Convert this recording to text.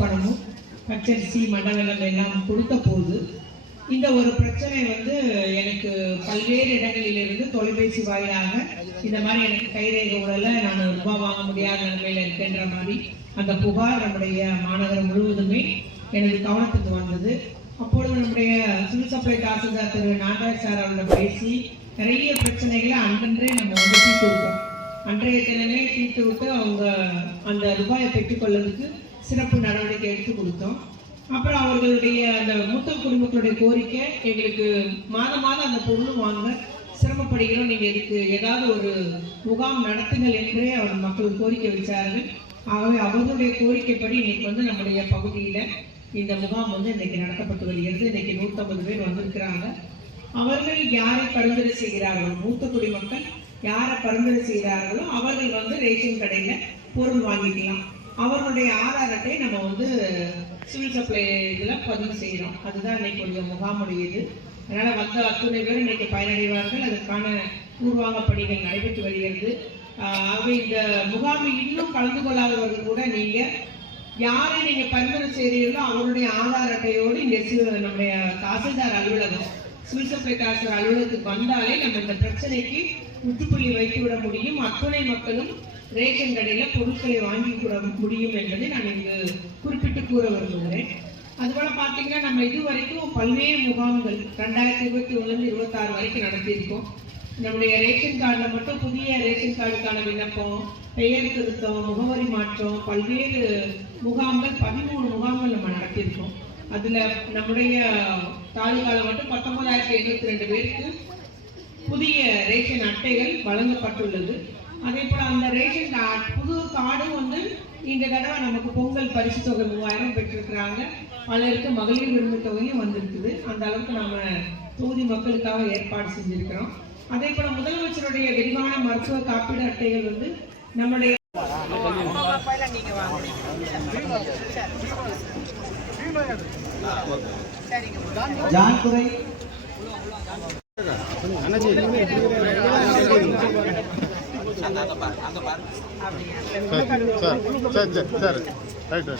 பணமும் பச்சரிசி மண்டவெல்லம் எல்லாம் கொடுத்த போது இந்த ஒரு பிரச்சனை எனக்கு பல்வேறு இடங்களிலிருந்து தொலைபேசி வாயிலாக இந்த மாதிரி எனக்கு கைரேகை உடல நான் ரூபாய் வாங்க முடியாத நிலைமையில இருக்கின்ற மாதிரி அந்த புகார் நம்முடைய மாநகரம் முழுவதுமே எனது கவனத்துக்கு வந்தது. அப்பொழுது நம்முடைய சிவில் சப்ளை தாசில்தார் திரு நாகராஜ் சார் அவரோட பேசி நிறைய பிரச்சனைகளை அன்றே நம்ம தீர்த்து விட்டோம். அன்றைய தினமே தீர்த்து விட்டு அவங்க அந்த ரூபாயை பெற்றுக்கொள்வதற்கு சிறப்பு நடவடிக்கை எடுத்து கொடுத்தோம். அப்புறம் அவர்களுடைய அந்த மூத்த குடும்பங்களுடைய கோரிக்கை எங்களுக்கு மாதம் அந்த பொருள் வாங்க சிரமப்படுகிறோம், நீங்க இதுக்கு ஏதாவது ஒரு முகாம் நடத்துங்கள் என்றே அவர் மக்கள் கோரிக்கை வச்சார்கள். ஆகவே அவர்களுடைய கோரிக்கைப்படி இன்னைக்கு நம்முடைய பகுதியில இந்த முகாம் இன்னைக்கு நடத்தப்பட்டு வருகிறது. இன்னைக்கு 150 பேர் வந்திருக்கிறாங்க. அவர்கள் யாரை பரிந்துரை செய்கிறார்களோ, மூத்த குடிமக்கள் யாரை பரிந்துரை செய்கிறார்களோ அவர்கள் ரேஷன் கடையில பொருள் வாங்கிக்கலாம். அவர்களுடைய ஆதார் அட்டை நம்ம சிவில் சப்ளை இதில் பதிவு செய்கிறோம். அதுதான் இன்னைக்கு கொஞ்சம் முகாமுடையது. அதனால அத்துணை பேர் இன்னைக்கு பயனடைவார்கள். அதற்கான பூர்வாங்க பணிகள் நடைபெற்று வருகிறது. ஆகவே இந்த முகாமில் இன்னும் கலந்து கொள்ளாதவர்கள் கூட நீங்க யாரை நீங்க பரிந்துரை செய்கிறீர்களோ அவருடைய ஆதார் அட்டையோடு இங்கே நம்முடைய தாசில்தார் அலுவலகம் சிவில் சப்ளை தாசில்தார் அலுவலகத்துக்கு வந்தாலே நம்ம இந்த பிரச்சனைக்கு முற்றுப்புள்ளி வைத்து விட முடியும். அத்துணை மக்களும் ரேஷன் கடையில பொருட்களை வாங்கி கூட முடியும் என்பதை நான் இங்கு குறிப்பிட்டு கூற விரும்புகிறேன். அதுபோல பாத்தீங்கன்னா நம்ம இதுவரைக்கும் பல்வேறு முகாம்கள் 2021 26 வரைக்கும் நடத்தியிருக்கோம். நம்முடைய ரேஷன் கார்டில் மட்டும் புதிய ரேஷன் கார்டுக்கான விண்ணப்பம், பெயர் திருத்தம், முகவரி மாற்றம், பல்வேறு முகாம்கள் 13 முகாம்கள் நம்ம நடத்தியிருக்கோம். அதுல நம்முடைய தாலுகால மட்டும் 19,802 பேருக்கு புதிய ரேஷன் அட்டைகள் வழங்கப்பட்டுள்ளது. அதே போல அந்த ரேஷன் புது கார்டும் இந்த தடவை நமக்கு பொங்கல் பரிசு தொகை 3000 பெற்றிருக்கிறாங்க. பலருக்கு மகளிர் விருது தொகையும் வந்திருக்குது. அந்த அளவுக்கு நம்ம தொகுதி மக்களுக்காக ஏற்பாடு செஞ்சிருக்கிறோம். அதே போல முதலமைச்சருடைய விரிவான மருத்துவ காப்பீடு அட்டைகள் நம்முடைய ஜான்துறை சார்